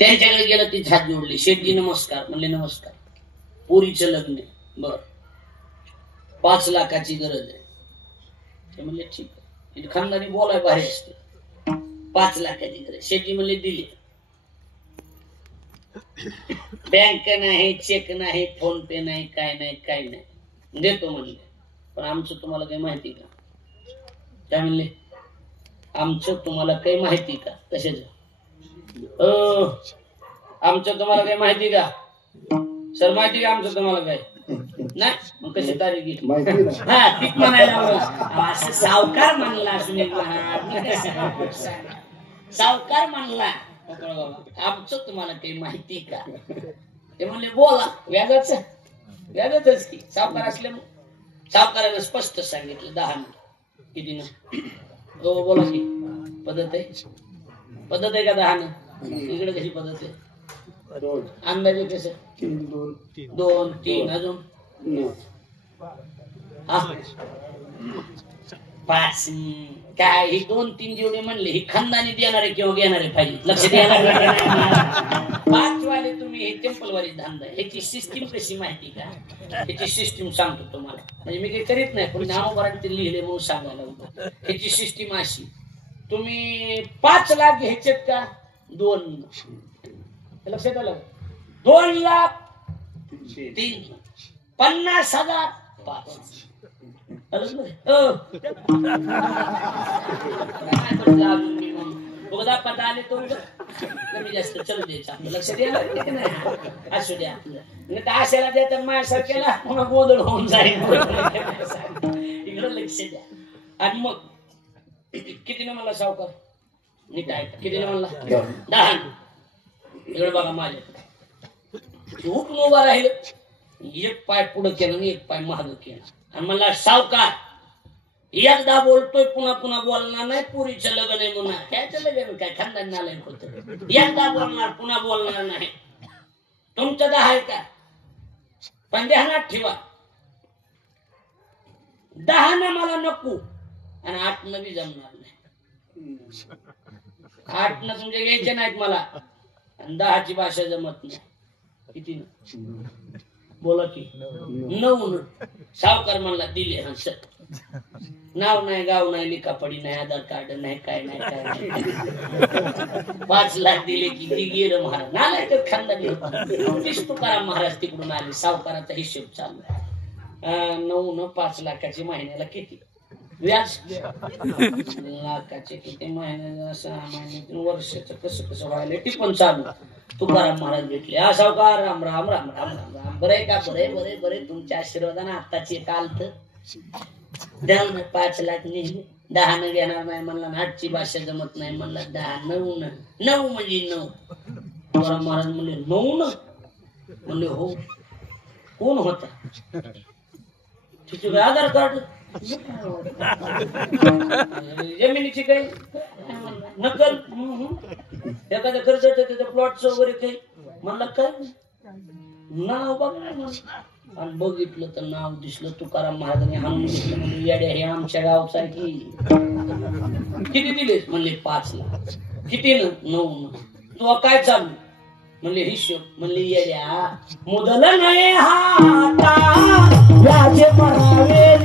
त्यांच्याकडे गेलं ती हात जोडले. शेठजी नमस्कार म्हणले. नमस्कार. पोरीचं लग्न आहे. बर 5 लाखाची गरज आहे. ते म्हणले ठीक आहे. खानदानी बोलाय भारी असते. 5 लाखाची गरज. शेठजी म्हणले दिली. बँक नाही, चेक नाही, फोन पे नाही, काय नाही, काय नाही, देतो म्हणले. पण आमचं तुम्हाला काही माहिती का? काय म्हणले? आमचं तुम्हाला काही माहिती का? कशाच? आमचं तुम्हाला काही माहिती का? सर माहिती का आमचं तुम्हाला काय? नाही. मग कशी तारीख घेतली? असं सावकार म्हणला. सावकार म्हणला आमचं तुम्हाला काही माहिती का? ते म्हणले बोला. व्याजाच की सावकार असल्यामुळे सावकारानं स्पष्ट सांगितलं 10 किती ना. हो बोला की. पद्धत आहे का 10? इकडे कशी पद्धत आहे? अंदाजे कसं? 2 3 अजून 5. काय ही 2 3 जेवढे म्हणले ही खानदानी देणारे किंवा घेणारे पाहिजे. लक्ष द्या. 5 वाले तुम्ही हे टेम्पल वाले धंदा. ह्याची सिस्टीम कशी माहिती का? ह्याची सिस्टीम सांगतो तुम्हाला. म्हणजे मी काही करीत नाही पण नामोबरांनी लिहिले म्हणून सांगायला होतं. ह्याची सिस्टीम अशी. तुम्ही 5 लाख घ्यायचेत का? 2 लक्षात आलं? 2 लाख 3 50,000 5. पता आले तो कमी जास्त चल द्यायचं. लक्ष द्यायला असू द्या. असायला द्या तर माझ्यासारख्याला पुन्हा गोंधळ होऊन जाईल. इकडं लक्ष द्या. आणि मग कितीने म्हणला सावकार? नीट आहे. कितीने म्हणला? 10. इकडे बघा माझ्या उठून उभा राहिलं. एक पाय पुढं केलं आणि एक पाय मागं केलं. आणि मला सावकार एकदा बोलतोय पुन्हा पुन्हा बोलणार नाही. पुरीचं लग्न आहे म्हणून. त्याचं लग्न काय खानदानी नालायक होतं. एकदा बोलणार पुन्हा बोलणार नाही. तुमचं 10 आहे का? पण ध्यानात ठेवा 10 न मला नको आणि 8 न बी जमणार नाही. 8 न तुमचे घ्यायचे नाहीत मला आणि 10ची भाषा जमत नाही. किती बोला की? 9 सावकार म्हणला दिले. नाव नाही, गाव नाही, लिखापडी नाही, आधार कार्ड नाही, काय नाही, काय नाही. 5 लाख दिले की ती गेलं महाराज. नालायक खानदानी. तुकाराम महाराज तिकडून आले. सावकाराचा हिशोब चालू आहे. 9 न 5 लाखाची महिन्याला किती व्याज? लाखाचे किती महिन्याला? 6 महिन्यातून वर्षाचं कसं कसं व्हायला ती पण चालू. तुकाराम महाराज भेटले. हा सावकार राम राम राम राम राम राम. बरे का? बरे बरे. तुमच्या आशीर्वादाने आत्ताची एक आलत 5 लाख नेहमी. 10 न घेणार नाही म्हणला. 8ची भाषा जमत नाही म्हणला. 10 9 म्हणजे 9. तुकाराम महाराज म्हणले 9 न? म्हणले हो. कोण होता? तिथे आधार कार्ड जमिनीची काही नकल एखाद्या खर्च त्याच्या प्लॉटचं वगैरे काही म्हणला. काय नाव बघ आणि बघितलं तर नाव दिसलं. तुकाराम महाराजांनी हाणून घेतलं. म्हणजे येड्या हे आमच्या गावचा की. किती दिले? म्हणले 5 लाख. किती न? 9 न. तू काय चालू? म्हणले हिशोब. म्हणले येड्या मुदल नाही हाता व्याज भरावे